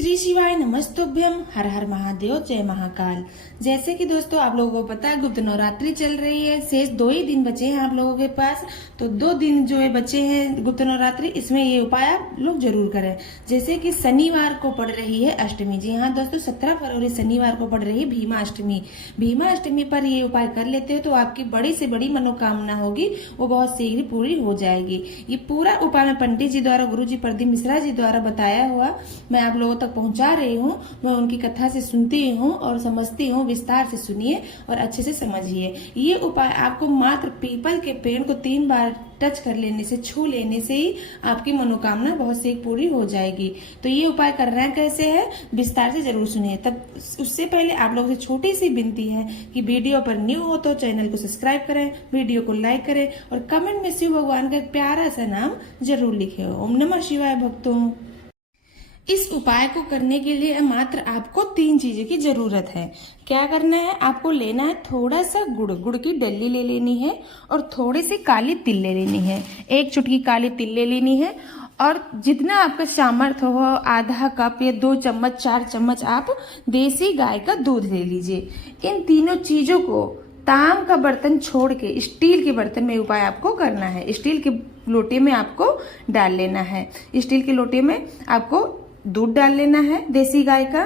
श्री शिवाय नमस्तुभ्यम, हर हर महादेव, जय महाकाल। जैसे कि दोस्तों आप लोगों को पता है गुप्त नवरात्रि चल रही है। शेष 2 ही दिन बचे हैं आप लोगों के पास। तो 2 दिन जो है बचे हैं गुप्त नवरात्रि, इसमें ये उपाय आप लोग जरूर करें। जैसे कि शनिवार को पड़ रही है अष्टमी। जी हाँ दोस्तों, 17 फरवरी शनिवार को पड़ रही है भीमा अष्टमी। भीमा अष्टमी पर ये उपाय कर लेते हो तो आपकी बड़ी से बड़ी मनोकामना होगी वो बहुत शीघ्र पूरी हो जाएगी। ये पूरा उपाय मैं पंडित जी द्वारा, गुरु जी प्रदीप मिश्रा जी द्वारा बताया हुआ मैं आप लोगों तक पहुंचा रही हूँ। मैं उनकी कथा से सुनती हूँ और समझती हूँ। विस्तार से सुनिए और अच्छे से समझिए। ये उपाय आपको मात्र पीपल के पेड़ को 3 बार टच कर लेने से, छू लेने से ही आपकी मनोकामना बहुत शीघ्र पूरी हो जाएगी। तो ये उपाय करना कैसे है विस्तार से जरूर सुनिए। तब उससे पहले आप लोगों से छोटी सी विनती है कि वीडियो पर न्यू हो तो चैनल को सब्सक्राइब करें, वीडियो को लाइक करें और कमेंट में शिव भगवान का एक प्यारा सा नाम जरूर लिखे। ओम नमः शिवाय भक्तों। इस उपाय को करने के लिए मात्र आपको 3 चीजों की जरूरत है। क्या करना है, आपको लेना है थोड़ा सा गुड़ की डल्ली ले लेनी है और थोड़ी सी काली तिल ले लेनी है। 1 चुटकी काली तिल ले लेनी है और जितना आपका सामर्थ्य हो, आधा कप या 2 चम्मच 4 चम्मच आप देसी गाय का दूध ले लीजिए। इन तीनों चीजों को ताम का बर्तन छोड़ के स्टील के बर्तन में उपाय आपको करना है। स्टील के लोटे में आपको डाल लेना है। स्टील के लोटे में आपको दूध डाल लेना है देसी गाय का,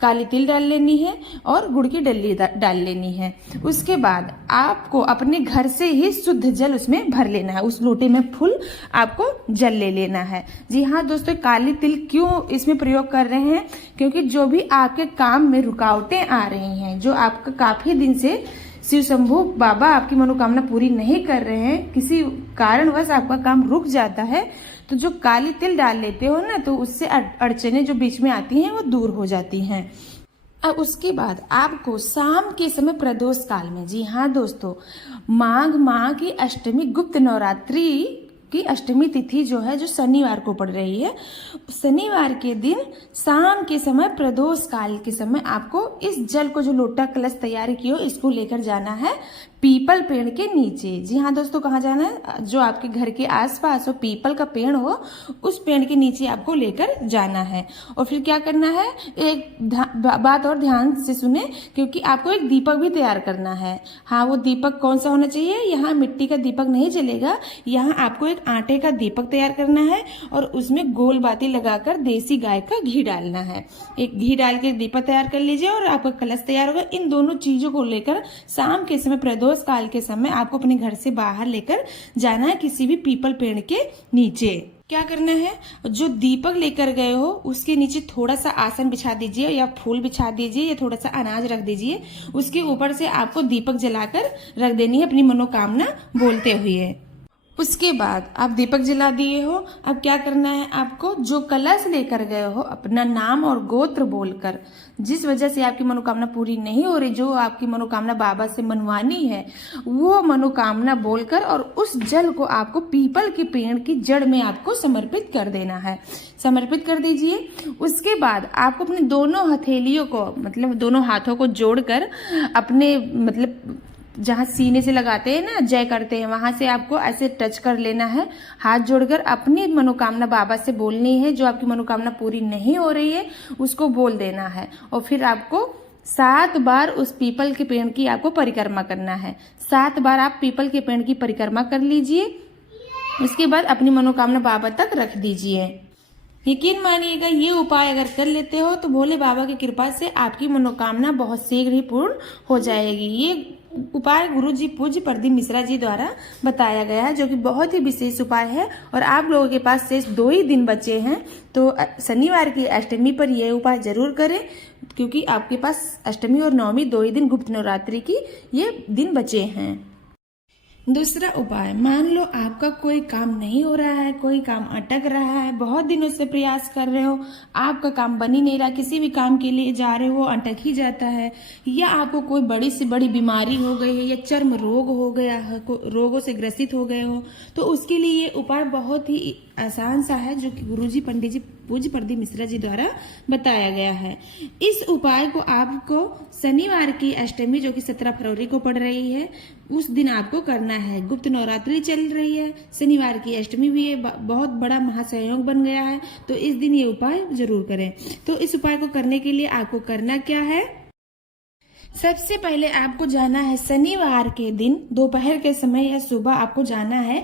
काली तिल डाल लेनी है और गुड़ की डल्ली डाल लेनी है। उसके बाद आपको अपने घर से ही शुद्ध जल उसमें भर लेना है। उस लोटे में फुल आपको जल ले लेना है। जी हाँ दोस्तों, काली तिल क्यों इसमें प्रयोग कर रहे हैं, क्योंकि जो भी आपके काम में रुकावटें आ रही हैं, जो आपका काफी दिन से शिव शंभू बाबा आपकी मनोकामना पूरी नहीं कर रहे हैं, किसी कारणवश आपका काम रुक जाता है, तो जो काली तिल डाल लेते हो ना, तो उससे अड़चने जो बीच में आती हैं वो दूर हो जाती हैं। अब उसके बाद आपको शाम के समय प्रदोष काल में, जी हाँ दोस्तों, माघ माह की अष्टमी गुप्त नवरात्रि की अष्टमी तिथि जो है, जो शनिवार को पड़ रही है, शनिवार के दिन शाम के समय प्रदोष काल के समय आपको इस जल को, जो लोटा कलश तैयार किया हो, इसको लेकर जाना है पीपल पेड़ के नीचे। जी हाँ दोस्तों, कहाँ जाना है, जो आपके घर के आसपास हो, पीपल का पेड़ हो, उस पेड़ के नीचे आपको लेकर जाना है। और फिर क्या करना है, एक बात और ध्यान से सुने, क्योंकि आपको एक दीपक भी तैयार करना है। हाँ, वो दीपक कौन सा होना चाहिए, यहाँ मिट्टी का दीपक नहीं चलेगा। यहाँ आपको एक आटे का दीपक तैयार करना है और उसमें गोल बाती लगाकर देसी गाय का घी डालना है। एक घी डाल के दीपक तैयार कर लीजिए और आपका कलश तैयार होगा। इन दोनों चीजों को लेकर शाम के समय, प्रदोष काल के समय, आपको अपने घर से बाहर लेकर जाना है किसी भी पीपल पेड़ के नीचे। क्या करना है, जो दीपक लेकर गए हो उसके नीचे थोड़ा सा आसन बिछा दीजिए या फूल बिछा दीजिए या थोड़ा सा अनाज रख दीजिए। उसके ऊपर से आपको दीपक जलाकर रख देनी है अपनी मनोकामना बोलते हुए। उसके बाद आप दीपक जला दिए हो। अब क्या करना है, आपको जो कलश लेकर गए हो अपना नाम और गोत्र बोलकर, जिस वजह से आपकी मनोकामना पूरी नहीं हो रही, जो आपकी मनोकामना बाबा से मनवानी है, वो मनोकामना बोलकर और उस जल को आपको पीपल के पेड़ की जड़ में आपको समर्पित कर देना है। समर्पित कर दीजिए। उसके बाद आपको अपने दोनों हथेलियों को, मतलब दोनों हाथों को जोड़कर अपने, मतलब जहाँ सीने से लगाते हैं ना, जय करते हैं, वहां से आपको ऐसे टच कर लेना है। हाथ जोड़कर अपनी मनोकामना बाबा से बोलनी है। जो आपकी मनोकामना पूरी नहीं हो रही है उसको बोल देना है। और फिर आपको 7 बार उस पीपल के पेड़ की आपको परिक्रमा करना है। 7 बार आप पीपल के पेड़ की परिक्रमा कर लीजिए। उसके बाद अपनी मनोकामना बाबा तक रख दीजिए। यकीन मानिएगा, ये उपाय अगर कर लेते हो तो भोले बाबा की कृपा से आपकी मनोकामना बहुत शीघ्र ही पूर्ण हो जाएगी। ये उपाय गुरु जी पूज्य प्रदीप मिश्रा जी द्वारा बताया गया है, जो कि बहुत ही विशेष उपाय है। और आप लोगों के पास शेष 2 ही दिन बचे हैं, तो शनिवार की अष्टमी पर यह उपाय जरूर करें, क्योंकि आपके पास अष्टमी और नवमी 2 ही दिन गुप्त नवरात्रि की ये दिन बचे हैं। दूसरा उपाय, मान लो आपका कोई काम नहीं हो रहा है, कोई काम अटक रहा है, बहुत दिनों से प्रयास कर रहे हो, आपका काम बन ही नहीं रहा, किसी भी काम के लिए जा रहे हो अटक ही जाता है, या आपको कोई बड़ी से बड़ी बीमारी हो गई है या चर्म रोग हो गया है, रोगों से ग्रसित हो गए हो, तो उसके लिए ये उपाय बहुत ही आसान सा है, जो कि गुरुजी पंडित जी पूज्य प्रदीप मिश्रा जी द्वारा बताया गया है। इस उपाय को आपको शनिवार की अष्टमी जो कि 17 फरवरी को पड़ रही है उस दिन आपको करना है। गुप्त नवरात्रि चल रही है, शनिवार की अष्टमी भी है, बहुत बड़ा महासंयोग बन गया है, तो इस दिन ये उपाय जरूर करें। तो इस उपाय को करने के लिए आपको करना क्या है, सबसे पहले आपको जाना है शनिवार के दिन दोपहर के समय या सुबह आपको जाना है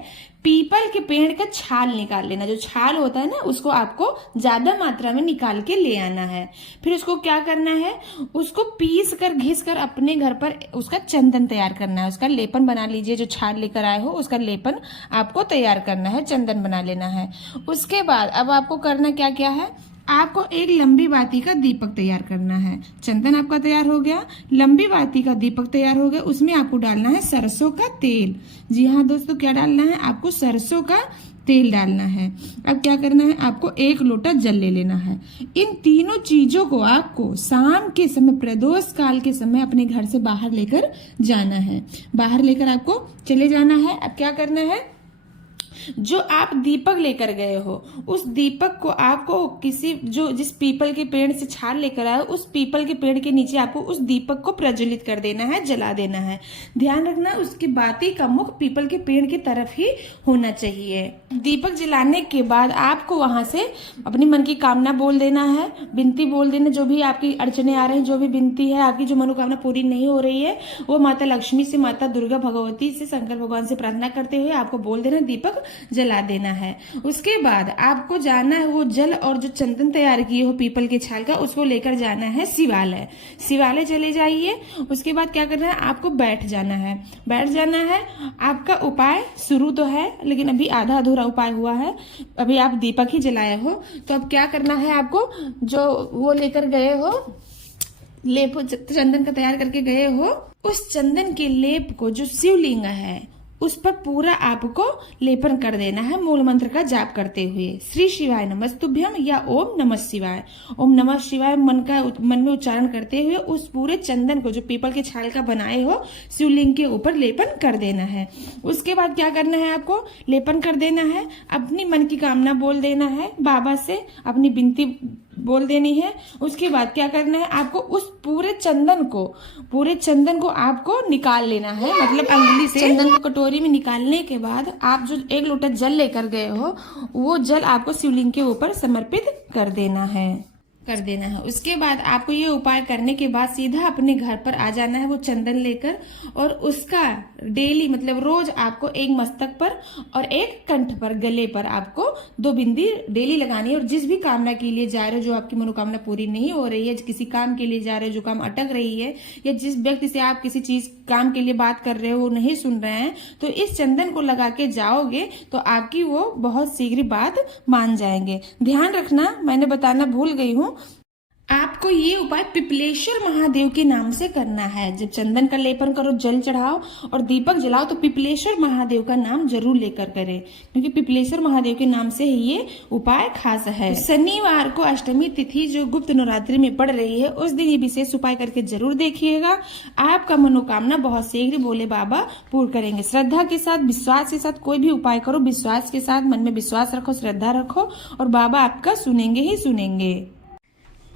पीपल के पेड़ का छाल निकाल लेना। जो छाल होता है ना उसको आपको ज्यादा मात्रा में निकाल के ले आना है। फिर उसको क्या करना है, उसको पीस कर घिस कर अपने घर पर उसका चंदन तैयार करना है, उसका लेपन बना लीजिए। जो छाल लेकर आए हो उसका लेपन आपको तैयार करना है, चंदन बना लेना है। उसके बाद अब आपको करना क्या क्या है, आपको एक लंबी बाती का दीपक तैयार करना है। चंदन आपका तैयार हो गया, लंबी बाती का दीपक तैयार हो गया, उसमें आपको डालना है सरसों का तेल। जी हाँ दोस्तों, क्या डालना है, आपको सरसों का तेल डालना है। अब क्या करना है, आपको 1 लोटा जल ले लेना है। इन तीनों चीजों को आपको शाम के समय, प्रदोष काल के समय अपने घर से बाहर लेकर जाना है। बाहर लेकर आपको चले जाना है। अब क्या करना है, जो आप दीपक लेकर गए हो उस दीपक को आपको जिस पीपल के पेड़ से छाल लेकर आए उस पीपल के पेड़ के नीचे आपको उस दीपक को प्रज्वलित कर देना है, जला देना है। ध्यान रखना उसकी बाती का मुख पीपल के पेड़ की तरफ ही होना चाहिए। दीपक जलाने के बाद आपको वहां से अपनी मन की कामना बोल देना है, विनती बोल देना। जो भी आपकी अड़चने आ रही है, जो भी विनती है, आपकी जो मनोकामना पूरी नहीं हो रही है, वो माता लक्ष्मी से, माता दुर्गा भगवती से, शंकर भगवान से प्रार्थना करते हुए आपको बोल देना, दीपक जला देना है। उसके बाद आपको जाना है वो जल और जो चंदन तैयार किए हो पीपल के छाल का, उसको लेकर जाना है शिवालय। शिवालय चले जाइए। उसके बाद क्या करना है, आपको बैठ जाना है। बैठ जाना है। आपका उपाय शुरू तो है लेकिन अभी आधा अधूरा उपाय हुआ है, अभी आप दीपक ही जलाए हो। तो अब क्या करना है, आपको जो वो लेकर गए हो लेप, चंदन का तैयार करके गए हो, उस चंदन के लेप को जो शिवलिंग है उस पर पूरा आपको लेपन कर देना है, मूल मंत्र का जाप करते हुए। श्री शिवाय नमस्तुभ्यम या ओम नमः शिवाय, ओम नमः शिवाय मन में उच्चारण करते हुए उस पूरे चंदन को जो पीपल के छाल का बनाए हो शिवलिंग के ऊपर लेपन कर देना है। उसके बाद क्या करना है, आपको लेपन कर देना है, अपनी मन की कामना बोल देना है, बाबा से अपनी विनती बोल देनी है। उसके बाद क्या करना है, आपको उस पूरे चंदन को आपको निकाल लेना है, मतलब अंगुली से चंदन को कटोरी में निकालने के बाद आप जो 1 लोटा जल लेकर गए हो वो जल आपको शिवलिंग के ऊपर समर्पित कर देना है। उसके बाद आपको ये उपाय करने के बाद सीधा अपने घर पर आ जाना है वो चंदन लेकर, और उसका डेली मतलब रोज आपको एक मस्तक पर और एक कंठ पर, गले पर आपको 2 बिंदी डेली लगानी है। और जिस भी कामना के लिए जा रहे हो, जो आपकी मनोकामना पूरी नहीं हो रही है, किसी काम के लिए जा रहे हो जो काम अटक रही है, या जिस व्यक्ति से आप किसी चीज काम के लिए बात कर रहे हो वो नहीं सुन रहे हैं, तो इस चंदन को लगा के जाओगे तो आपकी वो बहुत शीघ्र बात मान जाएंगे। ध्यान रखना, मैंने बताना भूल गई हूँ, आपको ये उपाय पिपलेश्वर महादेव के नाम से करना है। जब चंदन का लेपन करो, जल चढ़ाओ और दीपक जलाओ तो पिपलेश्वर महादेव का नाम जरूर लेकर करें, क्योंकि पिपलेश्वर महादेव के नाम से ही ये उपाय खास है। शनिवार को अष्टमी तिथि जो गुप्त नवरात्रि में पड़ रही है उस दिन ये विशेष उपाय करके जरूर देखिएगा। आपका मनोकामना बहुत शीघ्र भोले बाबा पूर्ण करेंगे। श्रद्धा के साथ, विश्वास के साथ कोई भी उपाय करो, विश्वास के साथ, मन में विश्वास रखो, श्रद्धा रखो और बाबा आपका सुनेंगे ही सुनेंगे।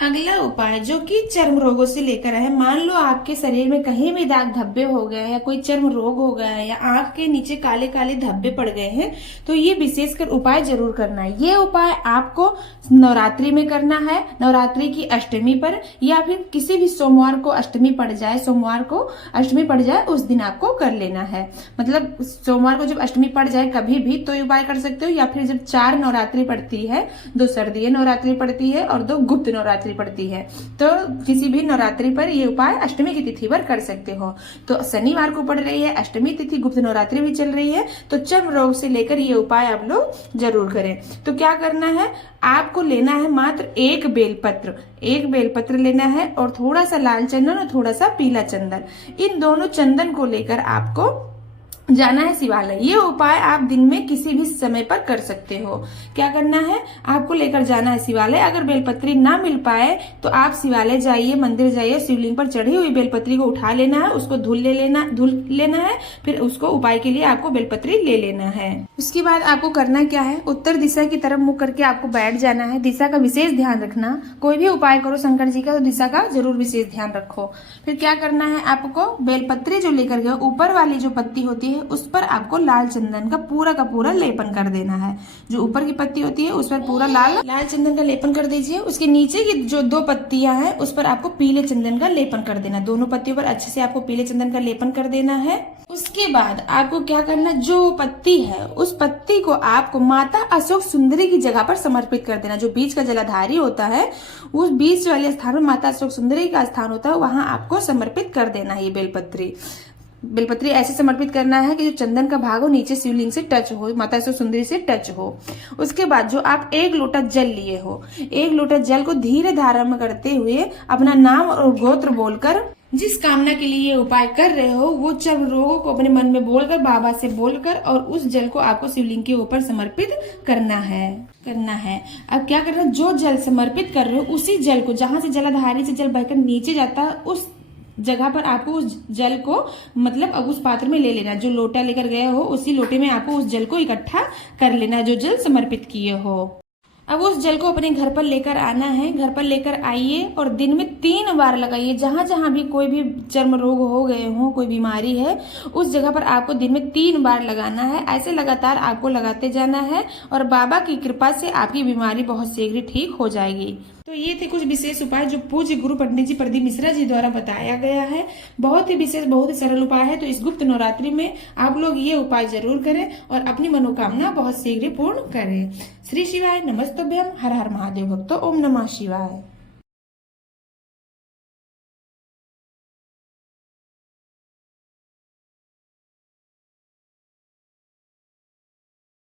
अगला उपाय जो कि चर्म रोगों से लेकर है। मान लो आपके शरीर में कहीं भी दाग धब्बे हो गए हैं, या कोई चर्म रोग हो गया है, या आंख के नीचे काले काले धब्बे पड़ गए हैं, तो ये विशेषकर उपाय जरूर करना है। ये उपाय आपको नवरात्रि में करना है, नवरात्रि की अष्टमी पर, या फिर किसी भी सोमवार को अष्टमी पड़ जाए, सोमवार को अष्टमी पड़ जाए उस दिन आपको कर लेना है। मतलब सोमवार को जब अष्टमी पड़ जाए कभी भी तो ये उपाय कर सकते हो, या फिर जब 4 नवरात्रि पड़ती है, 2 शारदीय नवरात्रि पड़ती है और 2 गुप्त नवरात्रि पड़ती है, तो किसी भी नवरात्रि पर ये उपाय अष्टमी की तिथि पर कर सकते हो। तो शनिवार को पड़ रही है अष्टमी तिथि, गुप्त नवरात्रि भी चल रही है, तो चर्म रोग से लेकर ये उपाय आप लोग जरूर करें। तो क्या करना है, आपको लेना है मात्र 1 बेलपत्र लेना है, और थोड़ा सा लाल चंदन और थोड़ा सा पीला चंदन। इन दोनों चंदन को लेकर आपको जाना है शिवालय। ये उपाय आप दिन में किसी भी समय पर कर सकते हो। क्या करना है, आपको लेकर जाना है शिवालय। अगर बेलपत्री ना मिल पाए तो आप शिवालय जाइए, मंदिर जाइए, शिवलिंग पर चढ़ी हुई बेलपत्री को उठा लेना है, उसको धुल लेना है, फिर उसको उपाय के लिए आपको बेलपत्री ले लेना है। उसके बाद आपको करना क्या है, उत्तर दिशा की तरफ मुख करके आपको बैठ जाना है। दिशा का विशेष ध्यान रखना, कोई भी उपाय करो शंकर जी का तो दिशा का जरूर विशेष ध्यान रखो। फिर क्या करना है, आपको बेलपत्री जो लेकर गए ऊपर वाली जो पत्ती होती है उस पर आपको लाल चंदन का पूरा लेपन कर देना है। जो ऊपर की पत्ती होती है उस पर पूरा लाल चंदन का लेपन कर दीजिए। उसके नीचे की जो 2 पत्तियां हैं उस पर आपको पीले चंदन का लेपन कर देना। दोनों पत्तियों पर अच्छे से आपको पीले चंदन का लेपन कर देना है। उसके बाद आपको क्या करना, जो पत्ती है उस पत्ती को आपको माता अशोक सुंदरी की जगह पर समर्पित कर देना। जो बीच का जलाधारी होता है उस बीच वाले स्थान में माता अशोक सुंदरी का स्थान होता है, वहां आपको समर्पित कर देना है। ये बेलपत्री ऐसे समर्पित करना है कि जो चंदन का भाग हो नीचे शिवलिंग से टच हो, माता अशोक सुंदरी से टच हो। उसके बाद जो आप 1 लोटा जल लिए हो, 1 लोटा जल को धीरे धारण करते हुए अपना नाम और गोत्र बोलकर, जिस कामना के लिए ये उपाय कर रहे हो वो 4 रोगों को अपने मन में बोलकर, बाबा से बोलकर, और उस जल को आपको शिवलिंग के ऊपर समर्पित करना है। अब क्या करना, जो जल समर्पित कर रहे हो उसी जल को, जहां से जलाधारी से जल बहकर नीचे जाता है उस जगह पर आपको उस जल को मतलब अब उस पात्र में ले लेना। जो लोटा लेकर गए हो उसी लोटे में आपको उस जल को इकट्ठा कर लेना है जो जल समर्पित किए हो। अब उस जल को अपने घर पर लेकर आना है। घर पर लेकर आइए और दिन में 3 बार लगाइए। जहां जहां भी कोई भी चर्म रोग हो गए हो, कोई बीमारी है, उस जगह पर आपको दिन में 3 बार लगाना है। ऐसे लगातार आपको लगाते जाना है और बाबा की कृपा से आपकी बीमारी बहुत शीघ्र ठीक हो जाएगी। तो ये थे कुछ विशेष उपाय जो पूज्य गुरु पंडित जी प्रदीप मिश्रा जी द्वारा बताया गया है। बहुत ही विशेष, बहुत ही सरल उपाय है। तो इस गुप्त नवरात्रि में आप लोग ये उपाय जरूर करें और अपनी मनोकामना बहुत शीघ्र पूर्ण करें। श्री शिवाय नमस्तुभ्यम। हर हर महादेव भक्तों। ओम नमः शिवाय।